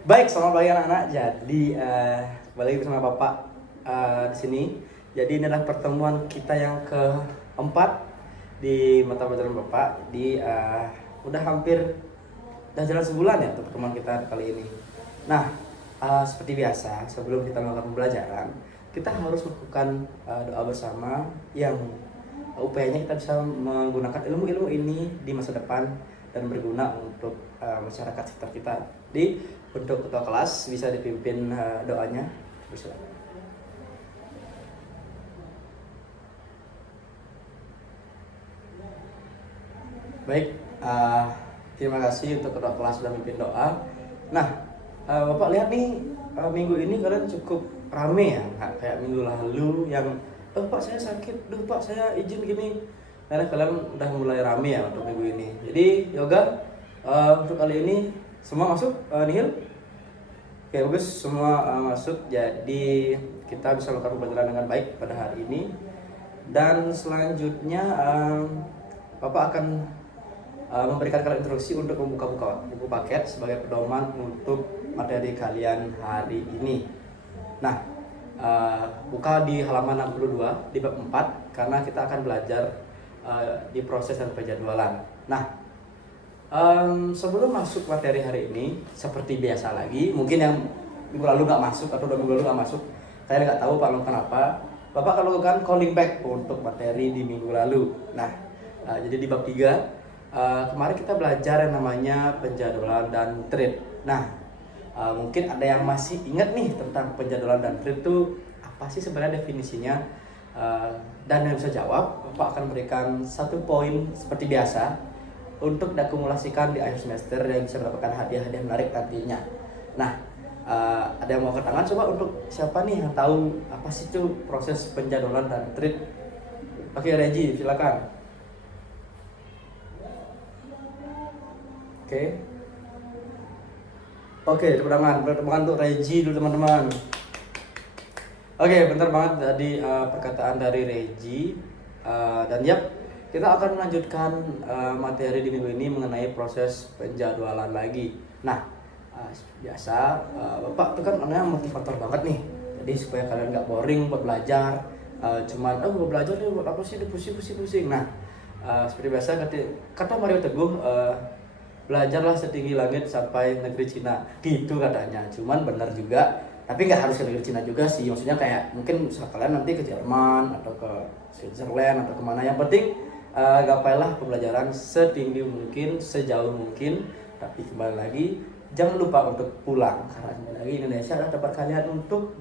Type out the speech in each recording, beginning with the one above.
Baik, selamat pagi anak-anak. Jadi kembali lagi bersama Bapak di sini. Jadi ini adalah pertemuan kita yang keempat di mata pelajaran Bapak. Di udah hampir udah jalan sebulan ya untuk pertemuan kita kali ini. Nah, seperti biasa sebelum kita melakukan pembelajaran, kita harus melakukan doa bersama yang upayanya kita bisa menggunakan ilmu-ilmu ini di masa depan dan berguna untuk masyarakat sekitar kita. Untuk ketua kelas bisa dipimpin doanya. Silakan. Baik, terima kasih untuk ketua kelas sudah memimpin doa. Nah, Bapak lihat nih minggu ini kalian cukup rame ya, nggak kayak minggu lalu yang Pak saya sakit, Pak saya izin gini. Karena kalian udah mulai rame ya untuk minggu ini. Jadi yoga untuk kali ini semua masuk nihil. Oke, bagus, semua masuk. Jadi kita bisa melakukan pembelajaran dengan baik pada hari ini. Dan selanjutnya Bapak akan memberikan kalian instruksi untuk membuka buku paket sebagai pedoman untuk materi kalian hari ini. Nah, buka di halaman 62 di bab 4 karena kita akan belajar di proses dan penjadwalan. Nah, sebelum masuk materi hari ini, seperti biasa lagi, mungkin yang minggu lalu nggak masuk atau 2 minggu lalu nggak masuk, saya nggak tahu Pak kenapa. Bapak akan lakukan calling back untuk materi di minggu lalu. Nah, jadi di bab 3 kemarin kita belajar yang namanya penjadwalan dan treat. Nah, mungkin ada yang masih ingat nih tentang penjadwalan dan treat itu apa sih sebenarnya definisinya? Dan yang bisa jawab, Bapak akan berikan 1 poin seperti biasa untuk diakumulasikan di akhir semester yang bisa mendapatkan hadiah-hadiah menarik nantinya. Nah, ada yang mau angkat tangan? Coba untuk siapa nih yang tahu apa sih itu proses penjadwalan dan treat? Oke, Regi, silakan. Oke, tepuk tangan untuk Regi dulu teman-teman. Oke, bentar banget tadi perkataan dari Regi. Dan yap, kita akan melanjutkan materi di minggu ini mengenai proses penjadwalan lagi. Nah, biasa Bapak itu kan orangnya motivator banget nih. Jadi supaya kalian nggak boring buat belajar, cuman mau belajar nih buat apa sih, pusing. Nah, seperti biasa kata Mario Teguh, belajarlah setinggi langit sampai negeri Cina, gitu katanya. Cuman benar juga, tapi nggak harus ke negeri Cina juga sih. Maksudnya kayak mungkin kalian nanti ke Jerman atau ke Switzerland atau kemana. Yang penting gapailah pembelajaran setinggi mungkin, sejauh mungkin. Tapi kembali lagi, jangan lupa untuk pulang karena kembali lagi Indonesia adalah tempat kalian untuk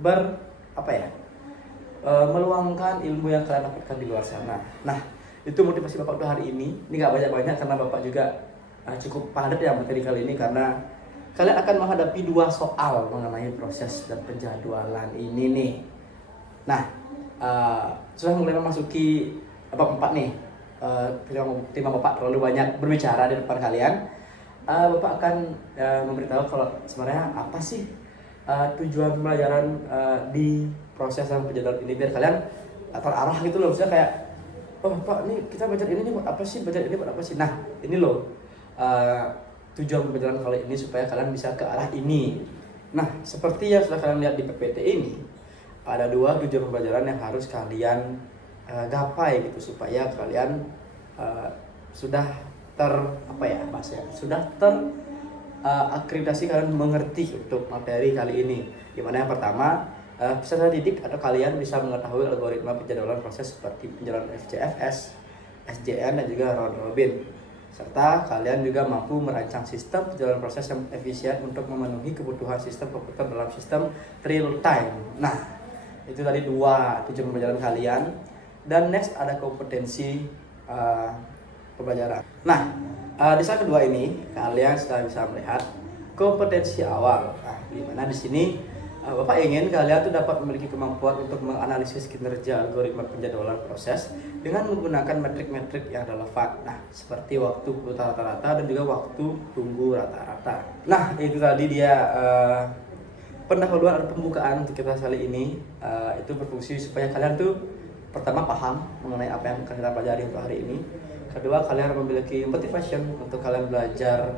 meluangkan ilmu yang kalian dapatkan di luar sana. Nah, itu motivasi Bapak untuk hari ini. Ini nggak banyak-banyak karena Bapak juga cukup padat ya materi kali ini, karena kalian akan menghadapi 2 soal mengenai proses dan penjadwalan ini nih. Nah, sudah mulai memasuki bab 4 nih. Tema Bapak terlalu banyak berbicara di depan kalian. Bapak akan memberitahu kalau sebenarnya apa sih tujuan pembelajaran di proses dan penjadwalan ini, biar kalian terarah gitu loh. Maksudnya kayak, oh Pak, nih kita belajar ini nih buat apa sih, belajar ini buat apa sih. Nah, ini loh tujuan pembelajaran kali ini supaya kalian bisa ke arah ini. Nah, seperti yang sudah kalian lihat di PPT ini, ada 2 tujuan pembelajaran yang harus kalian gapai gitu supaya kalian sudah akreditasi, kalian mengerti untuk materi kali ini. Dimana yang pertama, peserta didik atau kalian bisa mengetahui algoritma penjadwalan proses seperti penjadwalan FCFS, SJN, dan juga round robin. Serta kalian juga mampu merancang sistem penjadwalan proses yang efisien untuk memenuhi kebutuhan sistem komputer dalam sistem real time. Nah, itu tadi 2 tujuan pembelajaran kalian. Dan next ada kompetensi pembelajaran. Nah, di slide kedua ini kalian sudah bisa melihat kompetensi awal. Nah, di mana di sini Bapak ingin kalian tuh dapat memiliki kemampuan untuk menganalisis kinerja algoritma penjadwalan proses dengan menggunakan metrik-metrik yang relevan. Nah, seperti waktu putar rata-rata dan juga waktu tunggu rata-rata. Nah, itu tadi dia pendahuluan atau pembukaan untuk kita kali ini. Itu berfungsi supaya kalian tuh pertama paham mengenai apa yang akan kita pelajari untuk hari ini. Kedua, kalian memiliki motivation untuk kalian belajar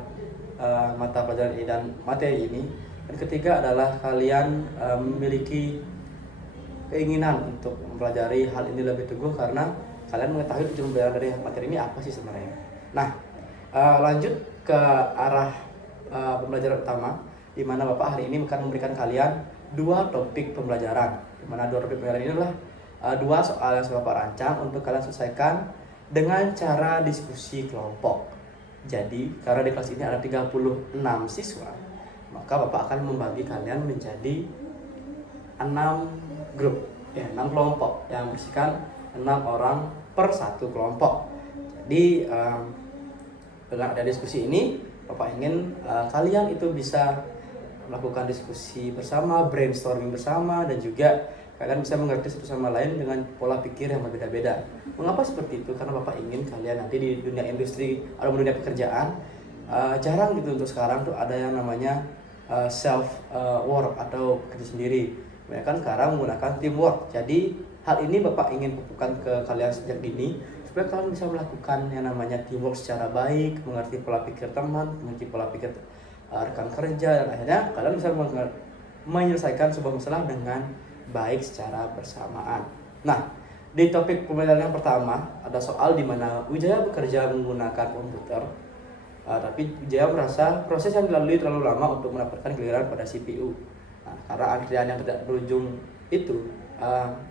mata pelajaran ini dan materi ini. Dan ketiga adalah kalian memiliki keinginan untuk mempelajari hal ini lebih teguh karena kalian mengetahui tujuan pembelajaran dari materi ini apa sih sebenarnya. Nah, lanjut ke arah pembelajaran utama, di mana Bapak hari ini akan memberikan kalian 2 topik pembelajaran. Di mana 2 topik pembelajaran ini adalah 2 soal yang sudah Bapak rancang untuk kalian selesaikan dengan cara diskusi kelompok. Jadi, karena di kelas ini ada 36 siswa, maka Bapak akan membagi kalian menjadi 6 grup, 6 kelompok yang berisikan 6 orang per 1 kelompok. Jadi dengan ada diskusi ini, Bapak ingin kalian itu bisa melakukan diskusi bersama, brainstorming bersama, dan juga kalian bisa mengerti satu sama lain dengan pola pikir yang berbeda-beda. Mengapa seperti itu? Karena Bapak ingin kalian nanti di dunia industri atau dunia pekerjaan, jarang gitu untuk sekarang tuh ada yang namanya self work atau kerja sendiri. Mereka kan sekarang menggunakan teamwork. Jadi hal ini Bapak ingin pupukkan ke kalian sejak dini supaya kalian bisa melakukan yang namanya teamwork secara baik, mengerti pola pikir teman, mengerti pola pikir rekan kerja, dan akhirnya kalian bisa menyelesaikan sebuah masalah dengan baik secara bersamaan. Nah, di topik pembelajaran yang pertama ada soal di mana Wijaya bekerja menggunakan komputer, tapi Wijaya merasa proses yang dilalui terlalu lama untuk mendapatkan giliran pada CPU. Nah, karena antrian yang tidak berujung itu,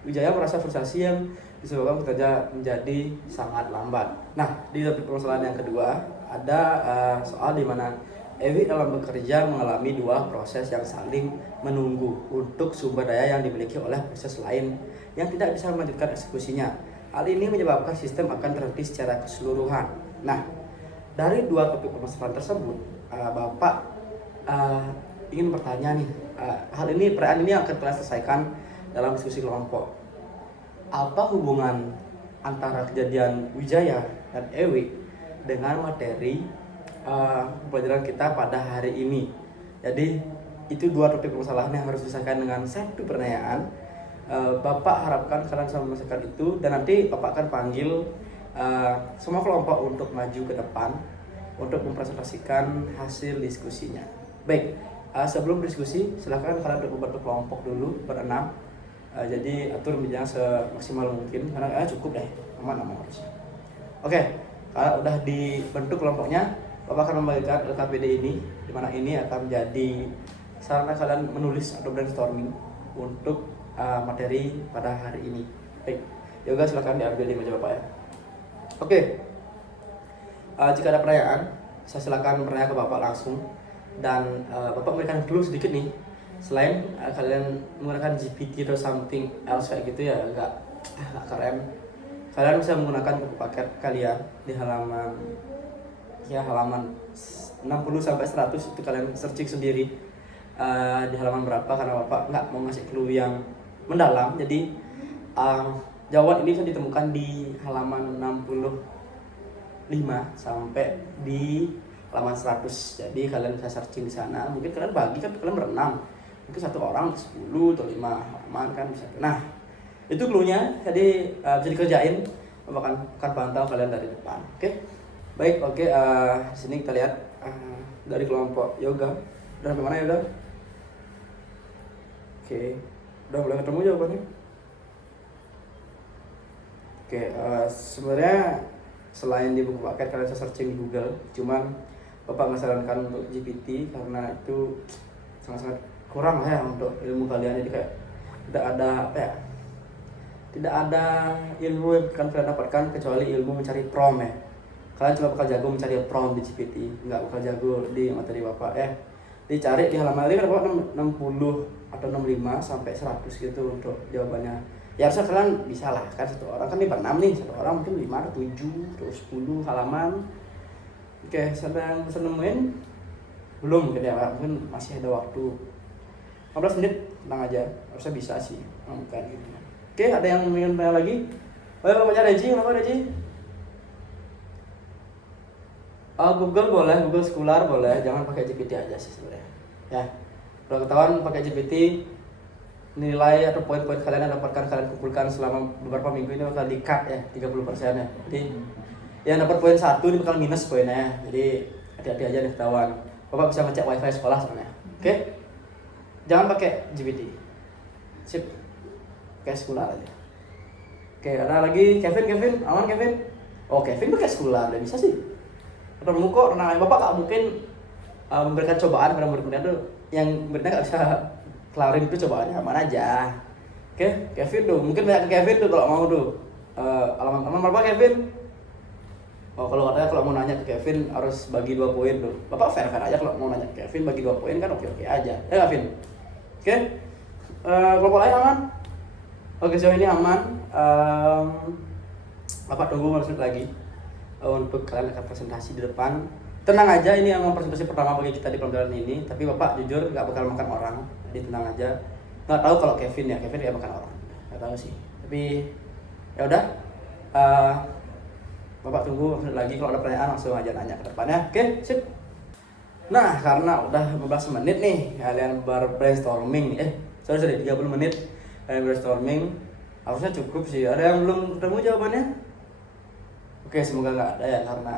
Wijaya merasa frustasi yang disebabkan kerja menjadi sangat lambat. Nah, di topik permasalahan yang kedua ada soal di mana Ewi dalam bekerja mengalami 2 proses yang saling menunggu untuk sumber daya yang dimiliki oleh proses lain yang tidak bisa melanjutkan eksekusinya. Hal ini menyebabkan sistem akan terhenti secara keseluruhan. Nah, dari 2 topik permasalahan tersebut, Bapak ingin bertanya nih, hal ini pertanyaan ini akan kalian selesaikan dalam diskusi kelompok. Apa hubungan antara kejadian Wijaya dan Ewi dengan materi pelajaran kita pada hari ini? Jadi itu 2 topik permasalahan yang harus diselesaikan dengan 1 pertanyaan. Bapak harapkan kalian bisa menyelesaikan itu, dan nanti Bapak akan panggil semua kelompok untuk maju ke depan untuk mempresentasikan hasil diskusinya. Baik, sebelum diskusi silakan kalian untuk membentuk kelompok dulu berenam. Jadi atur meja semaksimal mungkin karena cukup deh, aman harusnya. Oke, kalau udah dibentuk kelompoknya, Bapak akan membagikan LKPD ini, di mana ini akan menjadi sarana kalian menulis atau brainstorming untuk materi pada hari ini. Baik, yoga silakan diambil di meja Bapak ya. Oke, jika ada pertanyaan, saya silakan bertanya ke Bapak langsung, dan Bapak memberikan clue sedikit nih. Selain kalian menggunakan GPT atau something else kayak gitu ya, agak keren. Kalian bisa menggunakan buku paket kalian di halaman 60 sampai 100, itu kalian searching sendiri di halaman berapa, karena Bapak nggak mau ngasih clue yang mendalam. Jadi jawaban ini bisa ditemukan di halaman 65 sampai di halaman 100. Jadi kalian bisa searching di sana. Mungkin kalian bagi, kan kalian berenam, mungkin 1 orang 10 atau 5 halaman kan bisa. Nah, itu clue-nya. Jadi bisa dikerjain, akan pantau kalian dari depan. Oke. Baik, oke. Di sini kita lihat dari kelompok yoga. Udah sampai mana yoga? Oke. Udah mulai ketemu jawabannya. Oke, sebenarnya selain di buku paket kalian bisa searching di Google, cuman Bapak menyarankan untuk GPT karena itu sangat-sangat kurang ya untuk ilmu kalian. Jadi kayak tidak ada ilmu yang kalian dapatkan kecuali ilmu mencari prompt ya. Kalian cuma bakal jago mencari prompt di GPT, nggak bakal jago di materi Bapak ya. Dicari di halaman ini kan Bapak 60 atau 65 sampai 100 gitu untuk jawabannya. Ya harusnya kalian bisa lah, kan 1 orang kan ini berenam nih, 1 orang mungkin 5 atau 7 atau 10 halaman. Oke, sedang nemuin belum mungkin ya, mungkin masih ada waktu 15 menit, tenang aja, harusnya bisa sih, bukan gitu. Oke, ada yang ingin tanya lagi? Boleh namanya Reji, kenapa Reji? Google boleh, Google Scholar boleh, jangan pakai GPT aja sih sebenarnya. Ya, kalau ketahuan pakai GPT, nilai atau poin-poin kalian yang dapatkan kalian kumpulkan selama beberapa minggu ini bakal di-cut ya, 30% ya. Jadi yang dapat poin 1 ini bakal minus poinnya. Jadi hati-hati aja nih ketahuan. Bapak bisa ngecek wifi sekolah soalnya. Oke? Jangan pakai GPT. Sip. Kayak Scholar aja. Oke, ada lagi Kevin, aman Kevin? Oh, Kevin pakai Scholar, udah bisa sih. Ketemu kok, nah Bapak gak mungkin memberikan cobaan pada murid-muridnya tuh yang muridnya gak bisa kelarin itu cobaannya, aman aja. Oke, Kevin tuh, mungkin banyak ke Kevin tuh kalau mau tuh. Alamat berapa Kevin? Oh, kalau katanya kalau mau nanya ke Kevin harus bagi 2 poin tuh. Bapak fair-fair aja kalau mau nanya ke Kevin bagi 2 poin kan oke-oke aja. Ya Kevin. Oke. Kelompok lain aman? Oke, sejauh ini aman. Bapak tunggu menit lagi untuk kalian akan presentasi di depan. Tenang aja, ini emang presentasi pertama bagi kita di pembelajaran ini. Tapi Bapak jujur nggak bakal makan orang, jadi tenang aja. Nggak tahu kalau Kevin nggak makan orang, nggak tahu sih. Tapi ya udah. Bapak tunggu menit lagi, kalau ada pertanyaan langsung aja nanya ke depannya. Oke, sip. Nah, karena udah 15 menit nih kalian brainstorming. 30 menit kalian brainstorming. Harusnya cukup sih. Ada yang belum ketemu jawabannya? Oke, semoga nggak ada ya, karena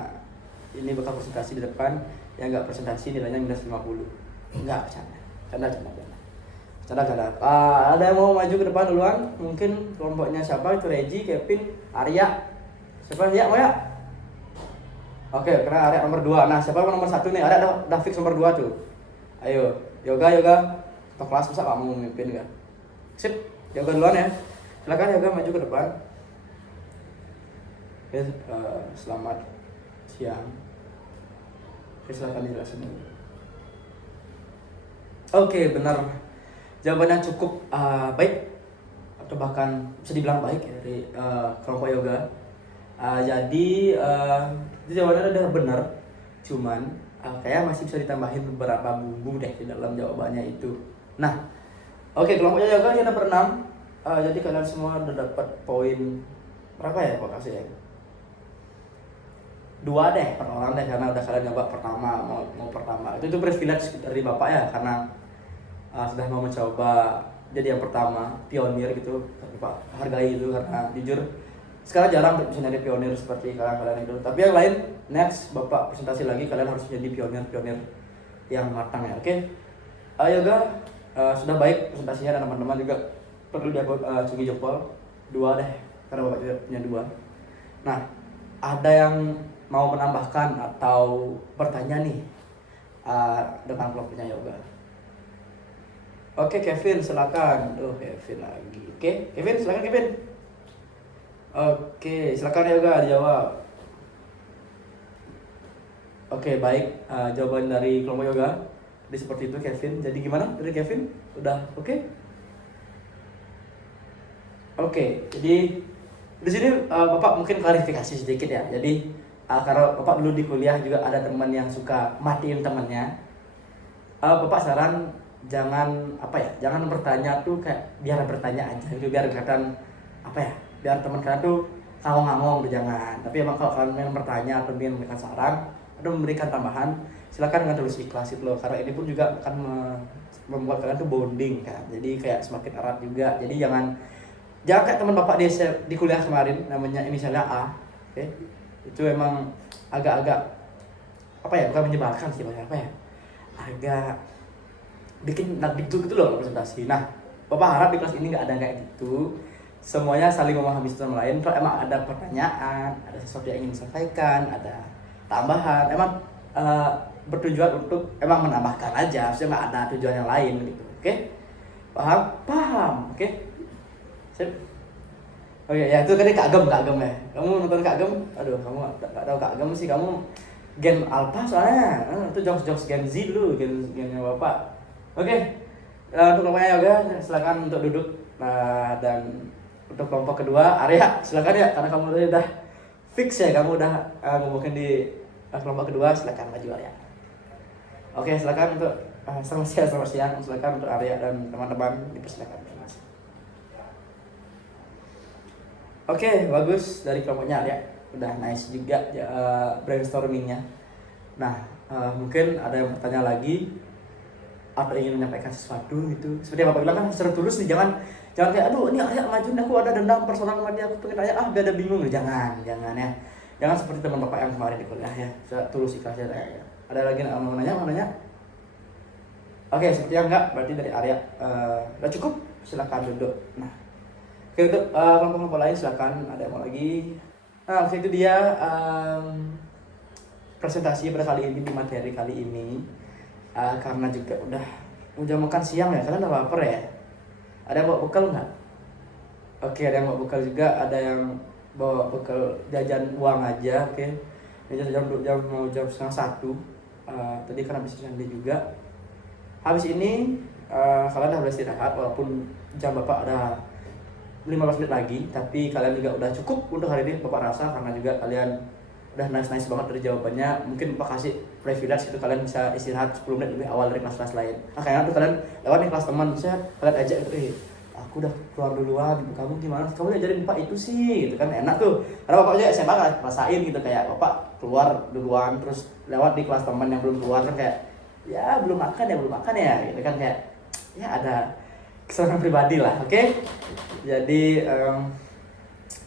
ini bakal presentasi di depan. Yang nggak presentasi nilainya minus 50. Nggak, bercanda. Ada yang mau maju ke depan duluan? Mungkin kelompoknya siapa? Itu Reji, Kevin, Arya. Siapa ya? Mau ya? Oke, karena Arya nomor 2. Nah, siapa nomor 1 nih? Arya udah fix nomor 2 tuh. Ayo, Yoga. Atau kelas masa kamu memimpin kan? Sip, Yoga duluan ya. Silakan Yoga maju ke depan. Oke, selamat siang. Oke, silakan dijelasin. Oke, benar. Jawabannya cukup baik atau bahkan bisa dibilang baik ya, dari kelompok Yoga. Jadi itu jawabannya udah benar, cuman kayak masih bisa ditambahin beberapa bumbu deh di dalam jawabannya itu. Nah, oke, kelompoknya Yoga dia dapat 6. Jadi kalian semua udah dapat poin berapa ya Pak kasih ya? 2 deh per orang deh, karena udah kalian nyoba pertama, mau pertama. Itu privilege dari Bapak ya, karena sudah mau mencoba jadi yang pertama, pionir gitu. Bapak hargai itu, karena jujur sekarang jarang bisa nyari pionir seperti kalian itu. Tapi yang lain, next Bapak presentasi lagi, kalian harus jadi pionir yang matang ya. Oke, Yoga sudah baik presentasinya, dan teman-teman juga perlu diacungi jempol 2 deh, karena Bapak juga punya 2. Nah, ada yang mau menambahkan atau bertanya nih tentang kelompoknya Yoga? Oke, Kevin silakan. Kevin lagi. Oke, Kevin silakan Kevin. Oke, silakan Yoga dijawab. Oke, baik. Jawaban dari kelompok Yoga jadi seperti itu Kevin. Jadi gimana dari Kevin? Udah oke? Oke, jadi di sini Bapak mungkin klarifikasi sedikit ya. Jadi karena Bapak dulu di kuliah juga ada teman yang suka matiin temannya. Bapak saran jangan bertanya tuh kayak biar bertanya aja gitu, biar kelihatan biar teman kalian tuh ngomong-ngomong tuh, jangan. Tapi emang kalau kalian yang bertanya atau ingin memberikan saran atau memberikan tambahan, silakan dengan tulus ikhlas itu loh, karena ini pun juga akan membuat kalian tuh bonding kan, jadi kayak semakin erat juga. Jadi jangan kayak teman Bapak di kuliah kemarin, namanya inisialnya A. Oke, itu emang agak-agak bukan menyebalkan sih, agak bikin nakdikduk gitu loh presentasi. Nah, Bapak harap di kelas ini nggak ada kayak gitu. Semuanya saling memahami satu sama lain. Kalau emang ada pertanyaan, ada sesuatu yang ingin disampaikan, ada tambahan, emang bertujuan untuk emang menambahkan aja, maksudnya nggak ada tujuan yang lain gitu. Oke? Paham? Oke? Sip. Oke, ya itu kan Kak Gem ya. Kamu nonton Kak Gem? Aduh, kamu nggak tahu Kak Gem sih, kamu Gen Alpha soalnya. Itu jokes Gen Z dulu, gennya Bapak. Oke, untuk kelompoknya Yoga silakan untuk duduk. Dan untuk kelompok kedua Arya silakan ya, karena kamu udah fix ya, kamu udah ngomongin di kelompok kedua, silakan maju Arya. Oke, silakan untuk selamat siang, silakan untuk Arya dan teman-teman dipersilakan. Oke, bagus dari kelompoknya Arya, udah nice juga brainstormingnya. Nah, mungkin ada yang bertanya lagi atau ingin menyampaikan sesuatu gitu. Seperti Bapak bilang kan secara tulus nih, jangan kayak aduh ini Arya ngajuin aku ada dendam personal sama dia, aku pengen tanya biar ada bingung. Jangan ya. Jangan seperti teman Bapak yang kemarin di kuliah ya. Tulus ikhlas ya. Ada lagi mau nanya? Oke, sepertinya enggak, berarti dari area udah cukup, silakan duduk. Nah, oke untuk kelompok-kelompok lain silakan, ada yang mau lagi. Nah, itu dia presentasi pada kali ini, di materi kali ini. Karena juga udah jam makan siang ya, kalian udah lapar ya? Ada yang bawa bekal nggak? Oke, ada yang bawa bekal juga, ada yang bawa bekal jajan uang aja, oke. Ini mau jam setengah satu. Tadi kan habis candi juga. Habis ini kalian udah boleh istirahat, walaupun jam bapak ada 15 menit lagi, tapi kalian juga udah cukup untuk hari ini bapak rasa, karena juga kalian udah nice banget dari jawabannya. Mungkin bapak kasih privilege itu, kalian bisa istirahat 10 menit lebih awal dari kelas-kelas lain. Nah kayaknya tuh kalian lewat nih kelas teman, saya kalian ajak itu, aku udah keluar duluan, ibu kamu gimana? Kamu diajarin pak itu sih, gitu kan enak tuh. Karena bapak juga SMA kan rasain gitu, kayak bapak keluar duluan terus lewat di kelas teman yang belum keluar kan kayak ya belum makan ya gitu kan, kayak ya ada kesenangan pribadi lah, oke? Jadi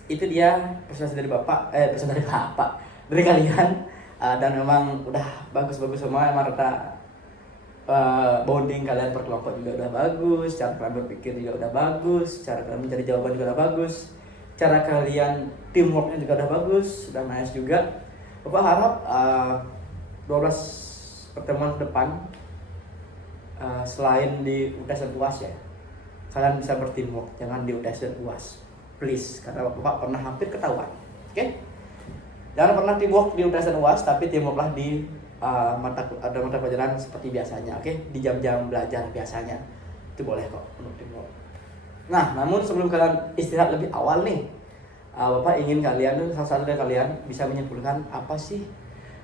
itu dia presentasi dari bapak, dari kalian, dan memang udah bagus semua, emang rata bonding kalian per kelompok juga udah bagus, cara kalian berpikir juga udah bagus, cara kalian mencari jawaban juga udah bagus, cara kalian teamworknya juga udah bagus, udah nice juga. Bapak harap 12 pertemuan ke depan, selain di UTS dan UAS ya, kalian bisa berteamwork, jangan di UTS dan UAS, please, karena bapak pernah hampir ketahuan, oke? Jangan pernah teamwork di UTS dan UAS, tapi teamworklah di mata pelajaran seperti biasanya, oke? Di jam-jam belajar biasanya, itu boleh kok untuk teamwork. Nah, namun sebelum kalian istirahat lebih awal nih, bapak ingin kalian, salah satu dari kalian bisa menyimpulkan apa sih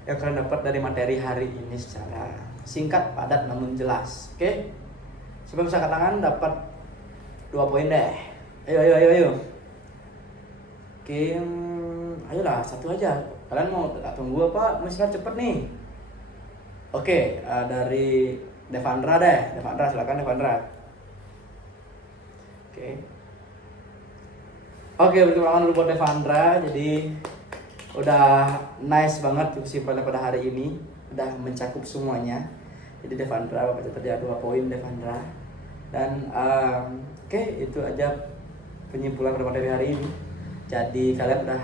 yang kalian dapat dari materi hari ini secara singkat, padat, namun jelas, oke? Siapa bisa angkat tangan dapat 2 poin deh. Ayo. Oke, ayolah satu aja. Kalian mau tunggu apa? Masih cepet nih. Oke, dari Devandra deh. Silakan Devandra. Oke, pertama dulu buat Devandra. Jadi udah nice banget kesimpulannya pada hari ini, udah mencakup semuanya. Jadi Devandra, bapak catat dia 2 poin Devandra. Dan oke, itu aja penyimpulan pada materi hari ini. Jadi kalian udah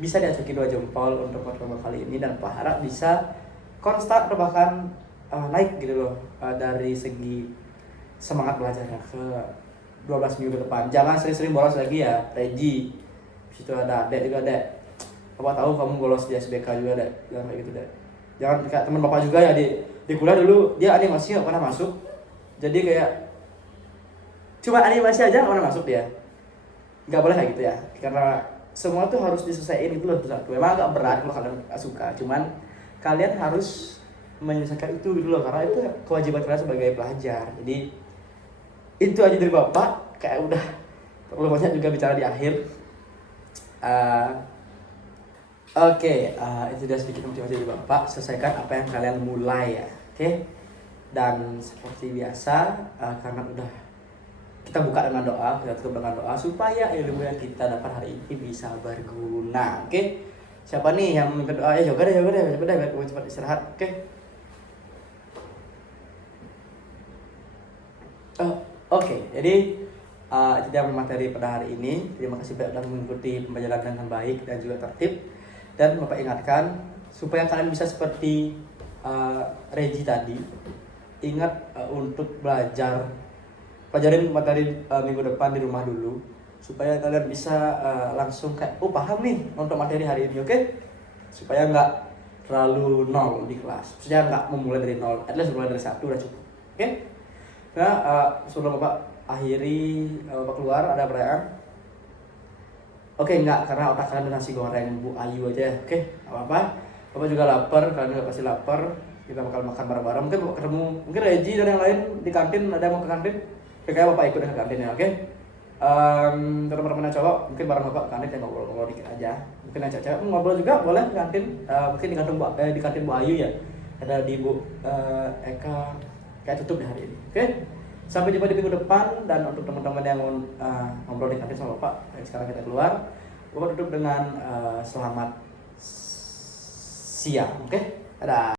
bisa diacoki 2 jempol untuk pertemuan kali ini, dan Pak harap bisa konstan atau bahkan naik gitu loh, dari segi semangat belajarnya ke 12 minggu ke depan. Jangan sering-sering bolos lagi ya, Regi. Situ ada Dek juga, Dek. Bapak tahu kamu bolos di SBK juga, Dek. Jangan kayak gitu, Dek. Jangan kayak teman bapak juga ya, di kuliah dulu dia animasi nggak pernah masuk. Jadi kayak cuma animasi aja nggak pernah masuk dia. Nggak boleh kayak gitu ya, karena semua tuh harus diselesaikan itu loh satu. Memang agak berat kalau kalian nggak suka, cuman kalian harus menyelesaikan itu gitu loh, karena itu kewajiban kalian sebagai pelajar. Jadi itu aja dari bapak, kayak udah terlalu banyak juga bicara di akhir. Itu dia sedikit motivasi dari bapak. Selesaikan apa yang kalian mulai ya, oke? Dan seperti biasa, karena udah kita buka dengan doa, kita tutup dengan doa supaya ilmu yang kita dapat hari ini bisa berguna, oke? Siapa nih yang memimpin doa? Ya yoga deh, biar cepat istirahat, oke? Jadi itu dia materi pada hari ini. Terima kasih banyak sudah mengikuti pembelajaran dengan baik dan juga tertib. Dan Bapak ingatkan supaya kalian bisa seperti Regi tadi, ingat untuk pelajarin materi minggu depan di rumah dulu, supaya kalian bisa langsung kayak paham nih untuk materi hari ini, oke? Supaya nggak terlalu nol di kelas, maksudnya nggak memulai dari nol, at least mulai dari 1 udah cukup, oke? Nah, sebelum Bapak akhiri, Bapak keluar, ada pertanyaan? Oke, enggak, karena otak kalian udah nasi goreng Bu Ayu aja, oke? Apa-apa, Bapak juga lapar, kalian juga pasti lapar. Kita bakal makan bareng-bareng, mungkin Bapak ketemu, mungkin Regi dan yang lain di kantin, ada yang mau ke kantin? Kayaknya Bapak ikut ke kantin ya, oke? Teman-teman yang cowok, mungkin bareng Bapak ke kantin, ya ngobrol-ngobrol dikit aja. Mungkin yang cewek ngobrol juga boleh ke kantin, mungkin di kantin Bu Ayu ya. Ada di Bu Eka, kayak tutup di hari ini, oke? Sampai jumpa di minggu depan. Dan untuk teman-teman yang mau ngobrol di kantin sama Bapak, sekarang kita keluar. Bapak tutup dengan selamat siang, oke? Dadah.